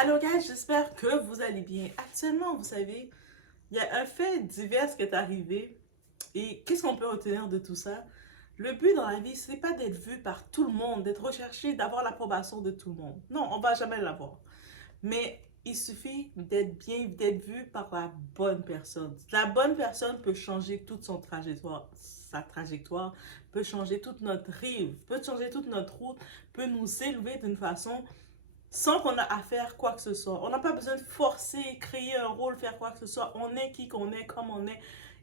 Alors, guys, j'espère que vous allez bien. Actuellement, vous savez, il y a un fait divers qui est arrivé. Et qu'est-ce qu'on peut retenir de tout ça? Le but dans la vie, ce n'est pas d'être vu par tout le monde, d'être recherché, d'avoir l'approbation de tout le monde. Non, on va jamais l'avoir. Mais il suffit d'être bien, d'être vu par la bonne personne. La bonne personne peut changer toute son trajectoire, sa trajectoire, peut changer toute notre rive, peut changer toute notre route, peut nous élever d'une façon sans qu'on a à faire quoi que ce soit. On n'a pas besoin de forcer, créer un rôle, faire quoi que ce soit. On est qui qu'on est, comme on est.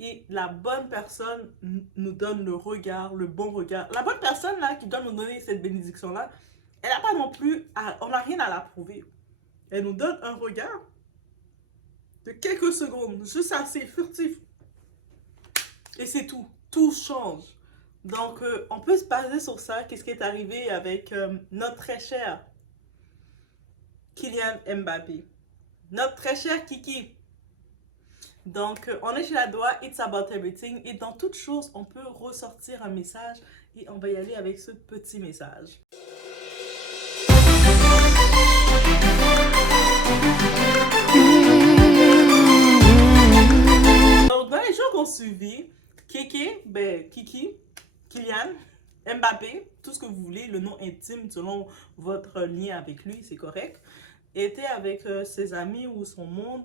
Et la bonne personne nous donne le regard, le bon regard. La bonne personne là qui doit nous donner cette bénédiction là, elle n'a pas non plus, on n'a rien à la prouver. Elle nous donne un regard de quelques secondes, juste assez furtif. Et c'est tout. Tout change. Donc, on peut se baser sur ça. Qu'est-ce qui est arrivé avec notre très cher Kylian Mbappé. Notre très cher Kiki. Donc, on est chez la Doha, It's About Everything. Et dans toute chose, on peut ressortir un message. Et on va y aller avec ce petit message. Donc, dans les jours qu'on suivi, Kiki, Kylian, Mbappé, tout ce que vous voulez, le nom intime selon votre lien avec lui, c'est correct, était avec ses amis ou son monde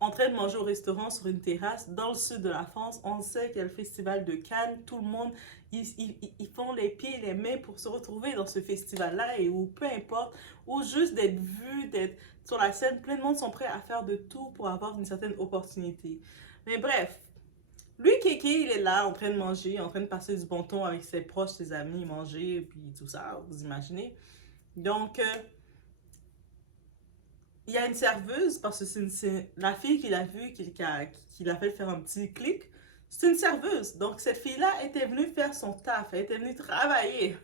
en train de manger au restaurant sur une terrasse dans le sud de la France. On sait qu'il y a le festival de Cannes. Tout le monde, ils font les pieds et les mains pour se retrouver dans ce festival-là et ou peu importe, ou juste d'être vu, d'être sur la scène. Plein de monde sont prêts à faire de tout pour avoir une certaine opportunité. Mais bref, lui, Kéké, il est là en train de manger, en train de passer du bon temps avec ses proches, ses amis, manger, puis tout ça, vous imaginez. Donc, il y a une serveuse, parce que c'est la fille qu'il a vue, qu'il a fait faire un petit clic, c'est une serveuse. Donc, cette fille-là était venue faire son taf, elle était venue travailler.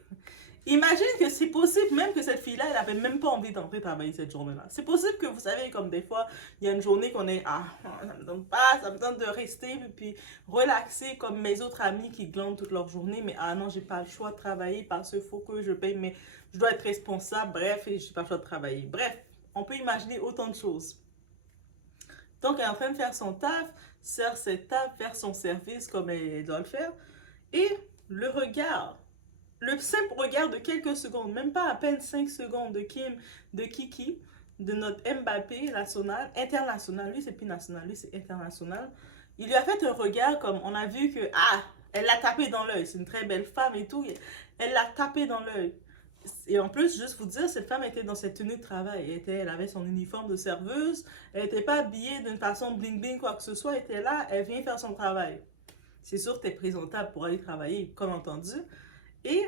Imagine que c'est possible même que cette fille-là, elle avait même pas envie d'entrer travailler cette journée-là. C'est possible que vous savez, comme des fois, il y a une journée qu'on est, ah, ça me donne pas, ça me donne de rester, puis relaxer comme mes autres amis qui glandent toute leur journée, mais ah non, j'ai pas le choix de travailler parce qu'il faut que je paye, mais je dois être responsable, bref, et j'ai pas le choix de travailler. Bref, on peut imaginer autant de choses. Donc, elle est en train de faire son taf, faire ses taf, faire son service comme elle doit le faire, et le regard le simple regard de quelques secondes, même pas à peine 5 secondes de Kiki, de notre Mbappé national, international, lui c'est plus national, lui c'est international, il lui a fait un regard comme on a vu que, ah, elle l'a tapé dans l'œil, c'est une très belle femme et tout, elle l'a tapé dans l'œil. Et en plus, juste vous dire, cette femme était dans cette tenue de travail, elle avait son uniforme de serveuse, elle n'était pas habillée d'une façon bling bling quoi que ce soit, elle était là, elle vient faire son travail. C'est sûr que tu es présentable pour aller travailler, comme entendu. Et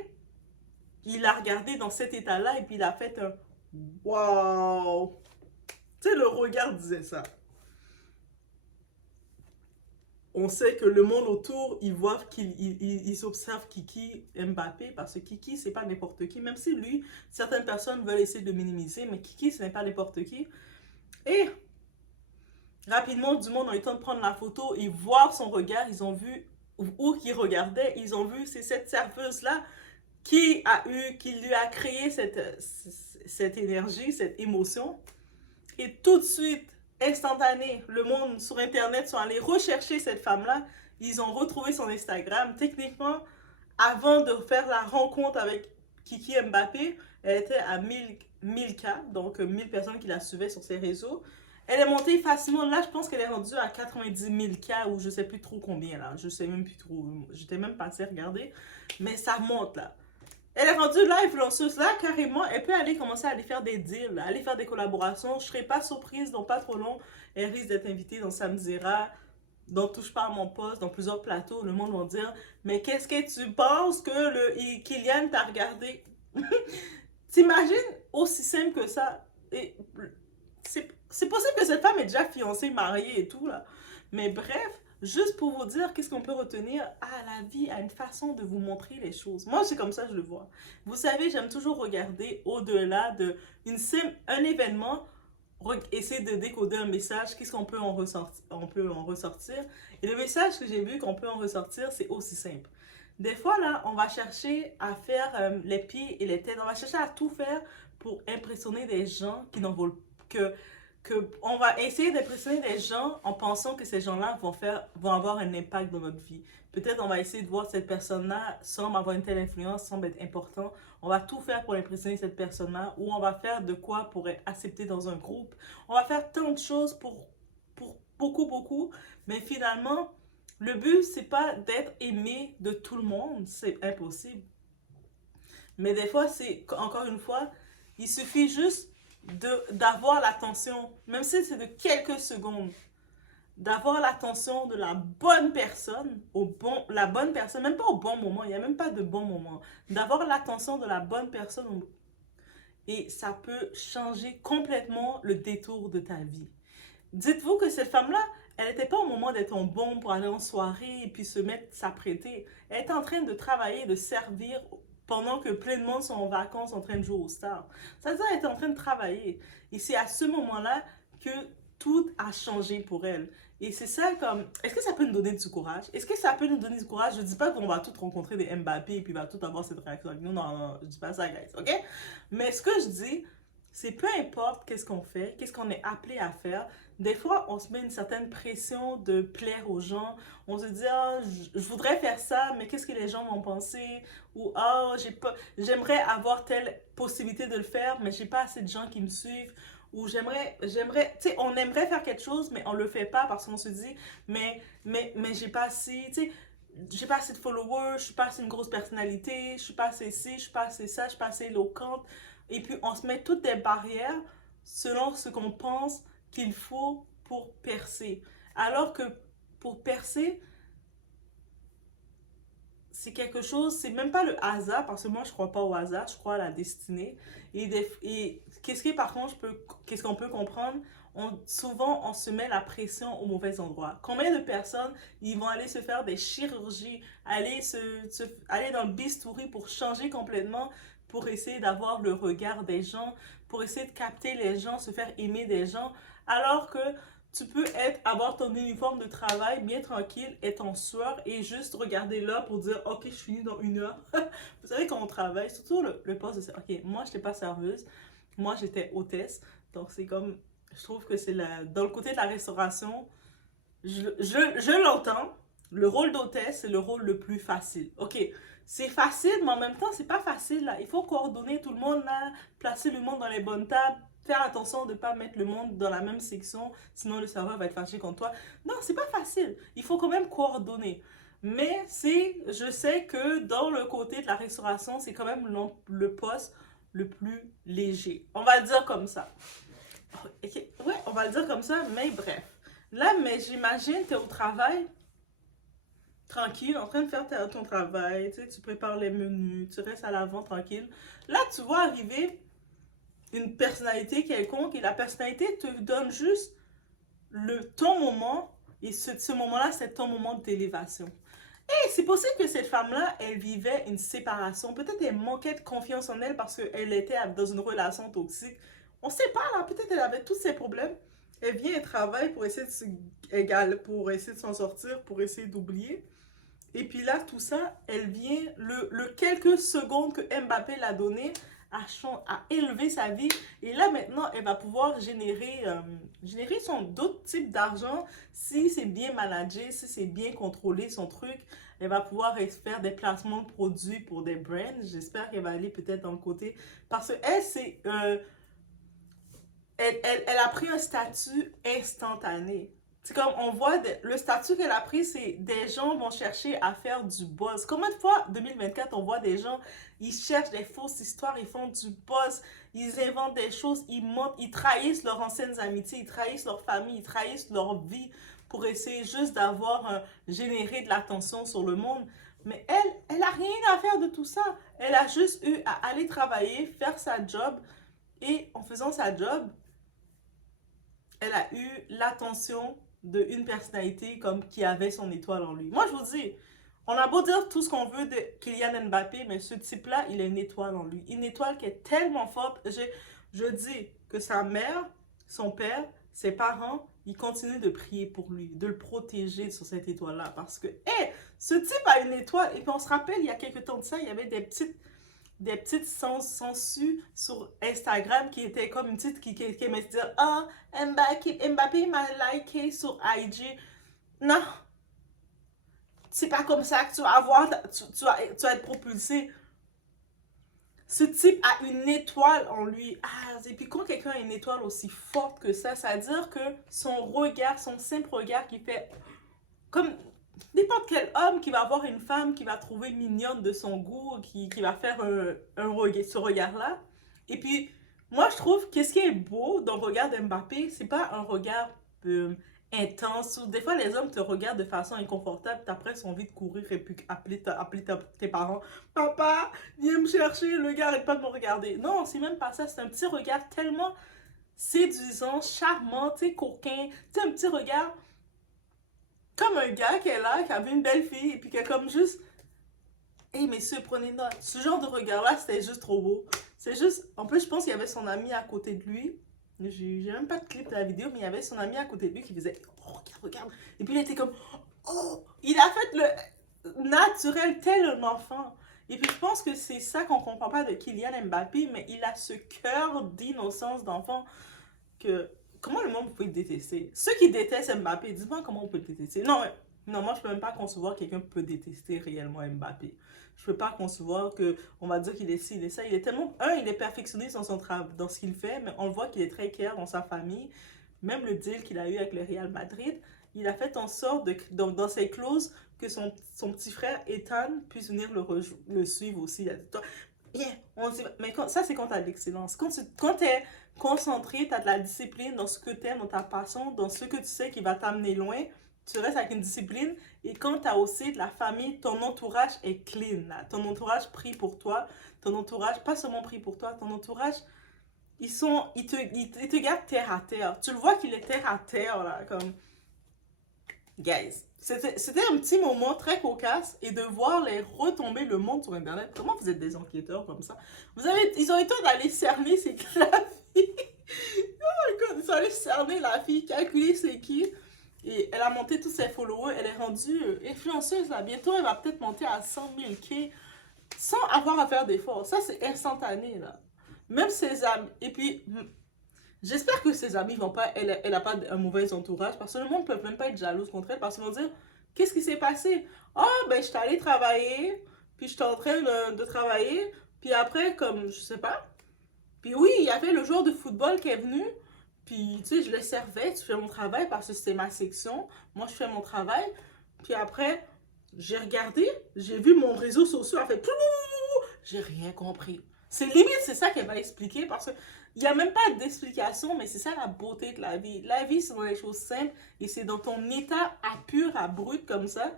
il a regardé dans cet état-là et puis il a fait un wow. Tu sais, le regard disait ça. On sait que le monde autour, ils voient qu'ils observent Kiki Mbappé parce que Kiki, c'est pas n'importe qui. Même si lui, certaines personnes veulent essayer de le minimiser, mais Kiki, ce n'est pas n'importe qui. Et rapidement, du monde a eu le temps de prendre la photo et voir son regard. Ils ont vu où qu'il regardait. Ils ont vu, c'est cette serveuse-là qui lui a créé cette énergie, cette émotion. Et tout de suite, instantané, le monde sur Internet sont allés rechercher cette femme-là. Ils ont retrouvé son Instagram. Techniquement, avant de faire la rencontre avec Kiki Mbappé, elle était à 1000 cas, donc 1000 personnes qui la suivaient sur ses réseaux. Elle est montée facilement. Là, je pense qu'elle est rendue à 90 000 cas ou je sais plus trop combien là. Je sais même plus trop. J'étais même passée regarder. Mais ça monte là. Elle est rendue là, influenceuse. Là, carrément, elle peut aller commencer à aller faire des deals, aller faire des collaborations. Je ne serais pas surprise, dans pas trop long, elle risque d'être invitée dans Samzera, dans Touche pas à mon poste, dans plusieurs plateaux. Le monde va dire, mais qu'est-ce que tu penses que le Kylian t'a regardé? T'imagines aussi simple que ça? Et c'est possible que cette femme est déjà fiancée, mariée et tout, là. Mais bref, juste pour vous dire qu'est-ce qu'on peut retenir, ah, la vie a une façon de vous montrer les choses. Moi, c'est comme ça que je le vois. Vous savez, j'aime toujours regarder au-delà un événement, essayer de décoder un message, qu'est-ce qu'on peut en ressortir. Et le message que j'ai vu qu'on peut en ressortir, c'est aussi simple. Des fois, là, on va chercher à faire les pieds et les têtes, on va chercher à tout faire pour impressionner des gens qui n'en que on va essayer d'impressionner des gens en pensant que ces gens-là vont avoir un impact dans notre vie. Peut-être on va essayer de voir cette personne-là semble avoir une telle influence, semble être important. On va tout faire pour impressionner cette personne-là ou on va faire de quoi pour être accepté dans un groupe. On va faire tant de choses pour beaucoup, beaucoup. Mais finalement, le but, c'est pas d'être aimé de tout le monde. C'est impossible. Mais des fois, c'est, encore une fois, il suffit juste d'avoir l'attention, même si c'est de quelques secondes, d'avoir l'attention de la bonne personne, la bonne personne, même pas au bon moment, il n'y a même pas de bon moment, d'avoir l'attention de la bonne personne et ça peut changer complètement le détour de ta vie. Dites-vous que cette femme-là, elle n'était pas au moment d'être en bon pour aller en soirée et puis se mettre, s'apprêter. Elle était en train de travailler, de servir pendant que plein de monde sont en vacances en train de jouer au stars. Ça veut dire qu'elle était en train de travailler. Et c'est à ce moment-là que tout a changé pour elle. Et c'est ça comme, est-ce que ça peut nous donner du courage? Est-ce que ça peut nous donner du courage? Je dis pas qu'on va tous rencontrer des Mbappé et puis va tout avoir cette réaction avec nous. Non, non, je dis pas ça, guys, ok? Mais ce que je dis, c'est peu importe qu'est-ce qu'on fait, qu'est-ce qu'on est appelé à faire. Des fois, on se met une certaine pression de plaire aux gens. On se dit, ah, je voudrais faire ça, mais qu'est-ce que les gens vont penser? Ou, ah, j'aimerais avoir telle possibilité de le faire, mais j'ai pas assez de gens qui me suivent. Ou tu sais, on aimerait faire quelque chose, mais on le fait pas parce qu'on se dit, mais j'ai pas assez, tu sais, j'ai pas assez de followers, je suis pas assez une grosse personnalité, je suis pas assez ci, je suis pas assez ça, je suis pas assez éloquente. Et puis, on se met toutes des barrières selon ce qu'on pense qu'il faut pour percer. Alors que pour percer, c'est quelque chose, c'est même pas le hasard, parce que moi je crois pas au hasard, je crois à la destinée. Et qu'est-ce que par contre, qu'est-ce qu'on peut comprendre? Souvent, on se met la pression au mauvais endroit. Combien de personnes, ils vont aller se faire des chirurgies, aller dans le bistouri pour changer complètement, pour essayer d'avoir le regard des gens, pour essayer de capter les gens, se faire aimer des gens, alors que tu peux avoir ton uniforme de travail bien tranquille, être en sueur et juste regarder là pour dire ok, je finis dans 1 heure. Vous savez, quand on travaille, surtout le poste de. Ok, moi, je n'étais pas serveuse, moi, j'étais hôtesse. Donc, c'est comme. Je trouve que c'est dans le côté de la restauration, je l'entends. Le rôle d'hôtesse, c'est le rôle le plus facile. Ok, c'est facile, mais en même temps, c'est pas facile là. Il faut coordonner tout le monde là, placer le monde dans les bonnes tables, faire attention de ne pas mettre le monde dans la même section, sinon le serveur va être fâché contre toi. Non, c'est pas facile. Il faut quand même coordonner. Mais je sais que dans le côté de la restauration, c'est quand même le poste le plus léger. On va le dire comme ça. Ok, ouais, on va le dire comme ça, mais bref. Là, mais j'imagine, tu es au travail, tranquille, en train de faire ton travail, tu sais, tu prépares les menus, tu restes à l'avant tranquille. Là, tu vois arriver une personnalité quelconque et la personnalité te donne juste ton moment et ce moment-là, c'est ton moment d'élévation. Et c'est possible que cette femme-là, elle vivait une séparation. Peut-être elle manquait de confiance en elle parce qu'elle était dans une relation toxique. On ne sait pas là, peut-être elle avait tous ces problèmes. Elle vient et travaille pour essayer pour essayer de s'en sortir, pour essayer d'oublier. Et puis là, tout ça, elle vient, le quelques secondes que Mbappé l'a donné, à élever sa vie. Et là, maintenant, elle va pouvoir générer son d'autres types d'argent si c'est bien managé, si c'est bien contrôlé, son truc. Elle va pouvoir faire des placements de produits pour des brands. J'espère qu'elle va aller peut-être dans le côté. Parce qu'elle, elle a pris un statut instantané. C'est comme on voit, le statut qu'elle a pris, c'est des gens vont chercher à faire du buzz. Combien de fois, 2024, on voit des gens, ils cherchent des fausses histoires, ils font du buzz, ils inventent des choses, ils mentent, ils trahissent leurs anciennes amitiés, ils trahissent leur famille, ils trahissent leur vie pour essayer juste générer de l'attention sur le monde. Mais elle n'a rien à faire de tout ça. Elle a juste eu à aller travailler, faire sa job, et en faisant sa job, elle a eu l'attention d'une personnalité comme qui avait son étoile en lui. Moi, je vous dis, on a beau dire tout ce qu'on veut de Kylian Mbappé, mais ce type-là, il a une étoile en lui. Une étoile qui est tellement forte. Je dis que sa mère, son père, ses parents, ils continuent de prier pour lui, de le protéger sur cette étoile-là. Parce que, ce type a une étoile. Et puis, on se rappelle, il y a quelques temps de ça, il y avait des petites sensus sur Instagram qui étaient comme une petite qui aimait se dire ah, Mbappé m'a liké sur IG. Non, c'est pas comme ça que tu vas avoir, tu vas être propulsé. Ce type a une étoile en lui. Ah, et puis quand quelqu'un a une étoile aussi forte que ça veut dire que son regard, son simple regard qui fait comme n'importe quel homme qui va voir une femme qui va trouver mignonne de son goût, qui va faire ce regard-là. Et puis, moi, je trouve que ce qui est beau dans le regard d'Mbappé, c'est pas un regard intense. Des fois, les hommes te regardent de façon inconfortable, t'as presque envie de courir et puis appeler tes parents. Papa, viens me chercher, le gars arrête pas de me regarder. Non, c'est même pas ça, c'est un petit regard tellement séduisant, charmant, tu sais, coquin. Tu sais, un petit regard comme un gars qui est là, qui a vu une belle fille, et puis qui est comme juste, hey messieurs, prenez note. Ce genre de regard-là, c'était juste trop beau. C'est juste, en plus, je pense qu'il y avait son ami à côté de lui. J'ai même pas de clip de la vidéo, mais il y avait son ami à côté de lui qui faisait, oh, regarde, regarde. Et puis il était comme, oh, il a fait le naturel tel un enfant. Et puis je pense que c'est ça qu'on comprend pas de Kylian Mbappé, mais il a ce cœur d'innocence d'enfant que comment le monde peut le détester? Ceux qui détestent Mbappé, dis-moi comment on peut le détester. Non, non, moi je peux même pas concevoir que quelqu'un peut détester réellement Mbappé. Je peux pas concevoir que on va dire qu'il est ci, il est ça. Il est tellement il est perfectionniste dans son travail, dans ce qu'il fait, mais on le voit qu'il est très clair dans sa famille. Même le deal qu'il a eu avec le Real Madrid, il a fait en sorte dans ses clauses que son petit frère Ethan puisse venir le suivre aussi. Il a dit, yeah, mais ça c'est quand tu as de l'excellence. Quand tu es concentré, tu as de la discipline dans ce que tu aimes, dans ta passion, dans ce que tu sais qui va t'amener loin, tu restes avec une discipline. Et quand tu as aussi de la famille, ton entourage est clean. Là. Ton entourage prie pour toi. Ton entourage, pas seulement prie pour toi, ton entourage, ils te gardent terre à terre. Tu le vois qu'il est terre à terre, là, comme... Guys, c'était un petit moment très cocasse et de voir les retomber le monde sur Internet. Comment vous êtes des enquêteurs comme ça? Ils ont eu le temps d'aller cerner c'est qui la fille. Oh my god, ils sont allés cerner la fille, calculer c'est qui. Et elle a monté tous ses followers. Elle est rendue influenceuse là. Bientôt, elle va peut-être monter à 100 000 K sans avoir à faire d'efforts. Ça, c'est instantané là. Même ses amis. Et puis, j'espère que ses amis vont pas, elle a pas un mauvais entourage parce que le monde ne peut même pas être jalouse contre elle parce qu'ils vont dire qu'est-ce qui s'est passé? Ah, oh, ben, j'étais allée travailler, puis j'étais en train de travailler, puis après, comme, je sais pas. Puis oui, il y avait le joueur de football qui est venu, puis tu sais, je le servais, tu fais mon travail parce que c'était ma section, moi je fais mon travail, puis après, j'ai regardé, j'ai vu mon réseau social, a fait j'ai rien compris. C'est limite, c'est ça qu'elle va expliquer parce que il n'y a même pas d'explication, mais c'est ça la beauté de la vie. La vie, c'est dans les choses simples et c'est dans ton état à pur, à brut comme ça.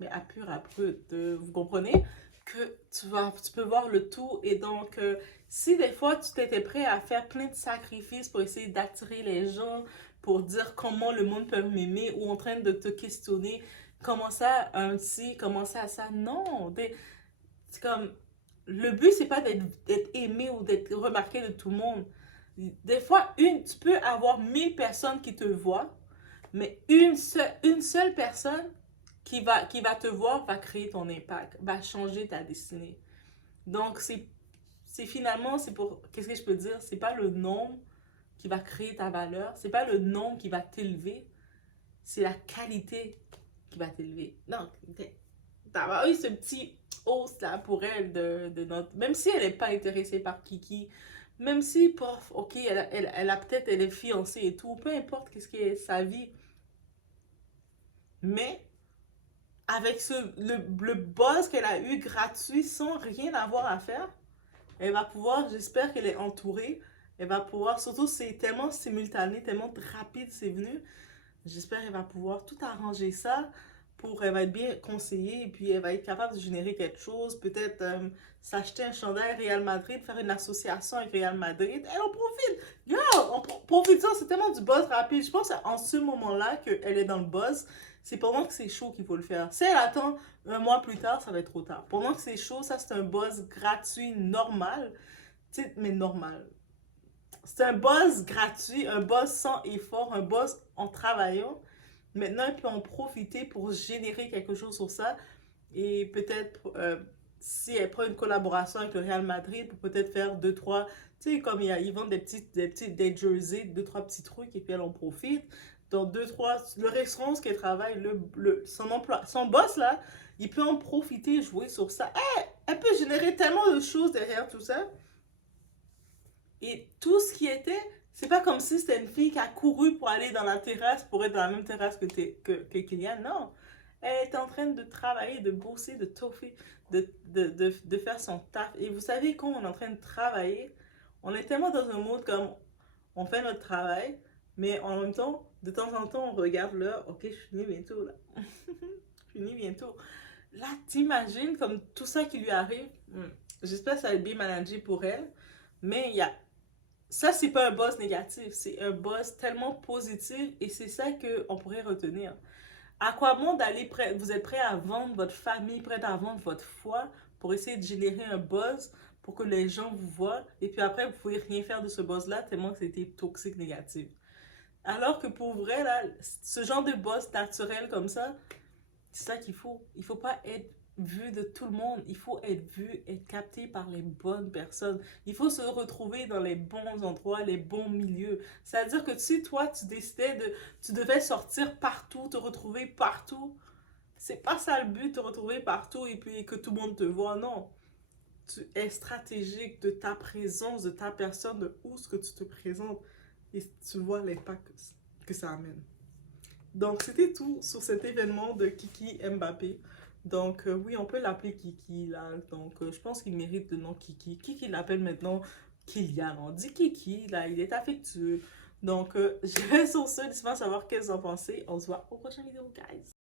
Mais à pur, à brut, vous comprenez? Que tu peux voir le tout. Et donc, si des fois tu t'étais prêt à faire plein de sacrifices pour essayer d'attirer les gens, pour dire comment le monde peut m'aimer ou en train de te questionner, comment ça, un ci, comment ça, non. C'est comme, le but, c'est pas d'être aimé ou d'être remarqué de tout le monde. Des fois, tu peux avoir 1000 personnes qui te voient, mais une seule personne qui va te voir va créer ton impact, va changer ta destinée. Donc, c'est finalement, c'est pour, qu'est-ce que je peux dire? C'est pas le nombre qui va créer ta valeur, c'est pas le nombre qui va t'élever, c'est la qualité qui va t'élever. Donc, d'avoir eu ce petit hausse là pour elle de notre... Même si elle n'est pas intéressée par Kiki, même si, pof, ok, elle a peut-être, elle est fiancée et tout, peu importe qu'est-ce qui est sa vie. Mais, avec le buzz qu'elle a eu gratuit sans rien avoir à faire, elle va pouvoir, j'espère qu'elle est entourée, elle va pouvoir, surtout c'est tellement simultané, tellement rapide c'est venu, j'espère qu'elle va pouvoir tout arranger ça elle va être bien conseillée et puis elle va être capable de générer quelque chose, peut-être s'acheter un chandail Real Madrid, faire une association avec Real Madrid, elle en profite, yo, on profite ça, c'est tellement du buzz rapide, je pense en ce moment-là qu'elle est dans le buzz, c'est pendant que c'est chaud qu'il faut le faire, si elle attend un mois plus tard, ça va être trop tard, pendant que c'est chaud, ça c'est un buzz gratuit, normal, tu sais, mais normal, c'est un buzz gratuit, un buzz sans effort, un buzz en travaillant. Maintenant, elle peut en profiter pour générer quelque chose sur ça et peut-être si elle prend une collaboration avec le Real Madrid pour peut-être faire deux, trois, tu sais, comme ils vendent des jerseys, deux, trois petits trucs et puis elle en profite. Dans deux, trois, le restaurant, ce qu'elle travaille, son boss là, il peut en profiter, jouer sur ça. Elle peut générer tellement de choses derrière tout ça. Et tout ce qui était, c'est pas comme si c'était une fille qui a couru pour aller dans la terrasse, pour être dans la même terrasse que Kylian, non. Elle est en train de travailler, de bosser, de toffer, de faire son taf. Et vous savez, quand on est en train de travailler, on est tellement dans un mode comme on fait notre travail, mais en même temps, de temps en temps, on regarde là, ok, je finis bientôt là. Je finis bientôt. Là, t'imagines comme tout ça qui lui arrive. J'espère que ça va être bien managé pour elle. Mais il y a ça, c'est pas un boss négatif, c'est un boss tellement positif et c'est ça qu'on pourrait retenir. À quoi bon vous êtes prêt à vendre votre famille, prêt à vendre votre foi pour essayer de générer un buzz pour que les gens vous voient et puis après vous pouvez rien faire de ce buzz-là tellement que c'était toxique négatif. Alors que pour vrai, là, ce genre de buzz naturel comme ça, c'est ça qu'il faut. Il faut pas être vu de tout le monde. Il faut être vu, être capté par les bonnes personnes. Il faut se retrouver dans les bons endroits, les bons milieux. C'est-à-dire que si toi, tu devais sortir partout, te retrouver partout, c'est pas ça le but, te retrouver partout et puis que tout le monde te voit, non. Tu es stratégique de ta présence, de ta personne, de où ce que tu te présentes et tu vois l'impact que ça amène. Donc, c'était tout sur cet événement de Kiki Mbappé. Donc, oui, on peut l'appeler Kiki, là. Donc, je pense qu'il mérite le nom Kiki. Kiki l'appelle maintenant Kylian. On dit Kiki, là, il est affectueux. Donc, je vais sur ce, laissez-moi savoir qu'est-ce que vous en pensez. On se voit au prochain vidéo, guys.